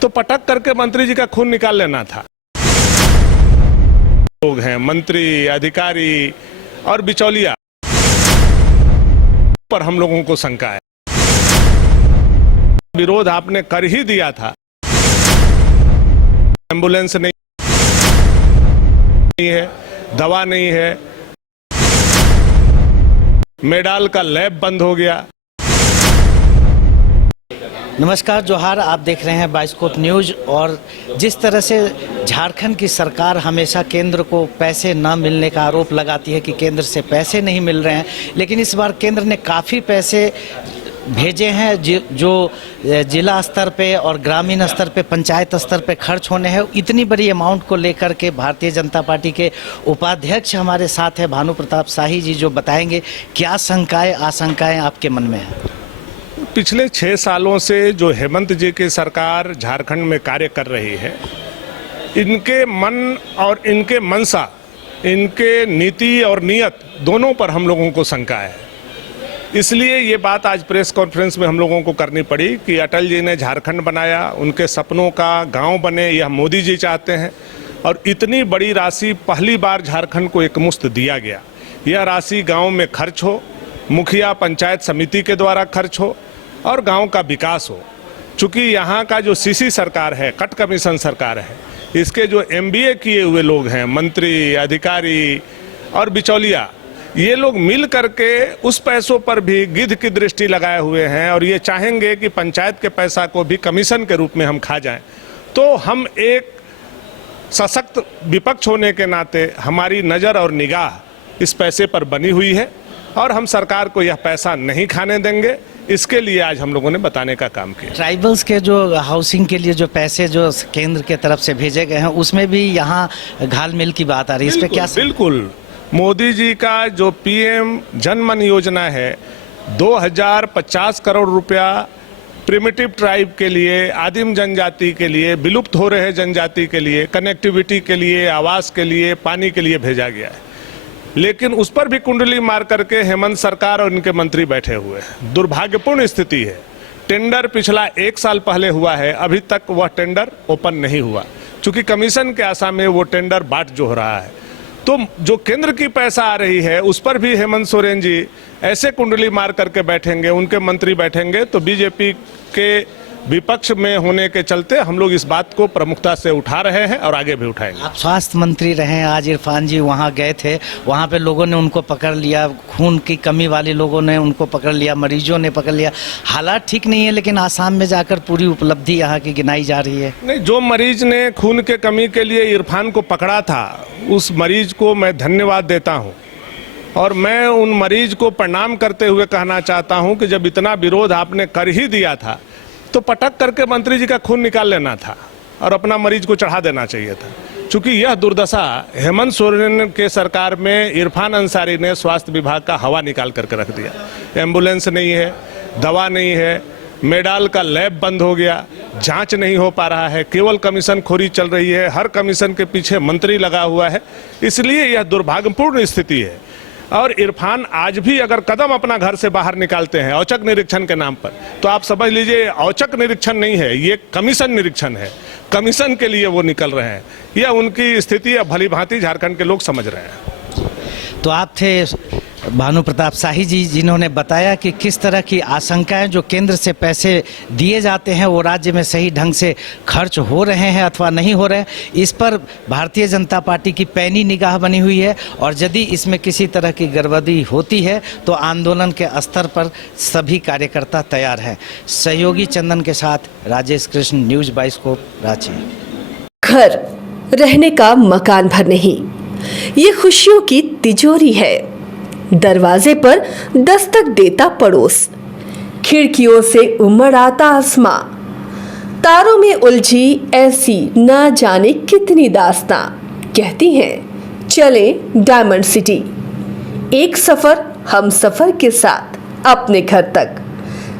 तो पटक करके मंत्री जी का खून निकाल लेना था। लोग हैं मंत्री, अधिकारी और बिचौलिया पर हम लोगों को शंका है। विरोध आपने कर ही दिया था। एम्बुलेंस नहीं है, दवा नहीं है, मेडाल का लैब बंद हो गया। नमस्कार, जोहार। आप देख रहे हैं बाइस्कोप न्यूज़। और जिस तरह से झारखंड की सरकार हमेशा केंद्र को पैसे न मिलने का आरोप लगाती है कि केंद्र से पैसे नहीं मिल रहे हैं, लेकिन इस बार केंद्र ने काफ़ी पैसे भेजे हैं जो जिला स्तर पे और ग्रामीण स्तर पे, पंचायत स्तर पे खर्च होने हैं। इतनी बड़ी अमाउंट को लेकर के भारतीय जनता पार्टी के उपाध्यक्ष हमारे साथ हैं भानु प्रताप शाही जी, जो बताएंगे क्या शंकाएं आशंकाएं आपके मन में हैं। पिछले 6 सालों से जो हेमंत जी की सरकार झारखंड में कार्य कर रही है, इनके मन और इनके मनसा, इनके नीति और नियत दोनों पर हम लोगों को शंका है। इसलिए ये बात आज प्रेस कॉन्फ्रेंस में हम लोगों को करनी पड़ी कि अटल जी ने झारखंड बनाया, उनके सपनों का गांव बने, यह मोदी जी चाहते हैं। और इतनी बड़ी राशि पहली बार झारखंड को एकमुश्त दिया गया। यह राशि गांव में खर्च हो, मुखिया पंचायत समिति के द्वारा खर्च हो और गांव का विकास हो। चूँकि यहाँ का जो सीसी सरकार है, कट कमीशन सरकार है, इसके जो MBA किए हुए लोग हैं, मंत्री, अधिकारी और बिचौलिया, ये लोग मिल करके उस पैसों पर भी गिद्ध की दृष्टि लगाए हुए हैं और ये चाहेंगे कि पंचायत के पैसा को भी कमीशन के रूप में हम खा जाएं। तो हम एक सशक्त विपक्ष होने के नाते हमारी नज़र और निगाह इस पैसे पर बनी हुई है और हम सरकार को यह पैसा नहीं खाने देंगे। इसके लिए आज हम लोगों ने बताने का काम किया। ट्राइबल्स के जो हाउसिंग के लिए जो पैसे जो केंद्र के तरफ से भेजे गए हैं, उसमें भी यहाँ घालमेल की बात आ रही है। इस पर क्या? बिल्कुल, मोदी जी का जो PM जन मन योजना है, 2050 करोड़ रुपया प्रिमिटिव ट्राइब के लिए, आदिम जनजाति के लिए, विलुप्त हो रहे जनजाति के लिए, कनेक्टिविटी के लिए, आवास के लिए, पानी के लिए भेजा गया है। लेकिन उस पर भी कुंडली मार करके हेमंत सरकार और इनके मंत्री बैठे हुए हैं। दुर्भाग्यपूर्ण स्थिति है। टेंडर पिछला 1 साल पहले हुआ है, अभी तक वह टेंडर ओपन नहीं हुआ, चूंकि कमीशन के आशा में वो टेंडर बाट जो हो रहा है। तो जो केंद्र की पैसा आ रही है उस पर भी हेमंत सोरेन जी ऐसे कुंडली मार करके बैठेंगे, उनके मंत्री बैठेंगे। तो बीजेपी के विपक्ष में होने के चलते हम लोग इस बात को प्रमुखता से उठा रहे हैं और आगे भी उठाएंगे। आप स्वास्थ्य मंत्री रहे हैं, आज इरफान जी वहाँ गए थे, वहाँ पे लोगों ने उनको पकड़ लिया, खून की कमी वाले लोगों ने उनको पकड़ लिया, मरीजों ने पकड़ लिया। हालात ठीक नहीं है, लेकिन आसाम में जाकर पूरी उपलब्धि यहाँ की गिनाई जा रही है। नहीं, जो मरीज ने खून के कमी के लिए इरफान को पकड़ा था, उस मरीज को मैं धन्यवाद देता हूँ और मैं उन मरीज को प्रणाम करते हुए कहना चाहता हूँ कि जब इतना विरोध आपने कर ही दिया था तो पटक करके मंत्री जी का खून निकाल लेना था और अपना मरीज को चढ़ा देना चाहिए था। चूंकि यह दुर्दशा हेमंत सोरेन के सरकार में इरफान अंसारी ने स्वास्थ्य विभाग का हवा निकाल करके रख दिया। एम्बुलेंस नहीं है, दवा नहीं है, मेडाल का लैब बंद हो गया, जांच नहीं हो पा रहा है, केवल कमीशन खोरी चल रही है, हर कमीशन के पीछे मंत्री लगा हुआ है। इसलिए यह दुर्भाग्यपूर्ण स्थिति है। और इरफान आज भी अगर कदम अपना घर से बाहर निकालते हैं औचक निरीक्षण के नाम पर, तो आप समझ लीजिए औचक निरीक्षण नहीं है, ये कमीशन निरीक्षण है। कमीशन के लिए वो निकल रहे हैं। यह उनकी स्थिति अब भली भांति झारखंड के लोग समझ रहे हैं। तो आप थे भानु प्रताप शाही जी, जिन्होंने बताया कि किस तरह की आशंकाएं, जो केंद्र से पैसे दिए जाते हैं वो राज्य में सही ढंग से खर्च हो रहे हैं अथवा नहीं हो रहे हैं, इस पर भारतीय जनता पार्टी की पैनी निगाह बनी हुई है। और यदि इसमें किसी तरह की गड़बड़ी होती है तो आंदोलन के स्तर पर सभी कार्यकर्ता तैयार हैं। सहयोगी चंदन के साथ राजेश कृष्ण, न्यूज़ बाइस्कोप, रांची। घर रहने का मकान भर नहीं, ये खुशियों की तिजोरी है। दरवाजे पर दस्तक देता पड़ोस, खिड़कियों से उमड़ आता आसमां, तारों में उलझी ऐसी ना जाने कितनी दास्तां। कहती हैं चले डायमंड सिटी, एक सफर हम सफर के साथ अपने घर तक।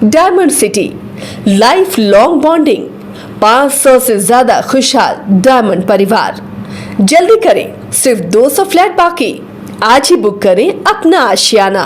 Diamond city, life long bonding, 500 से ज्यादा खुशहाल डायमंड परिवार। जल्दी करें, सिर्फ 200 फ्लैट बाकी। आज ही बुक करें अपना आशियाना।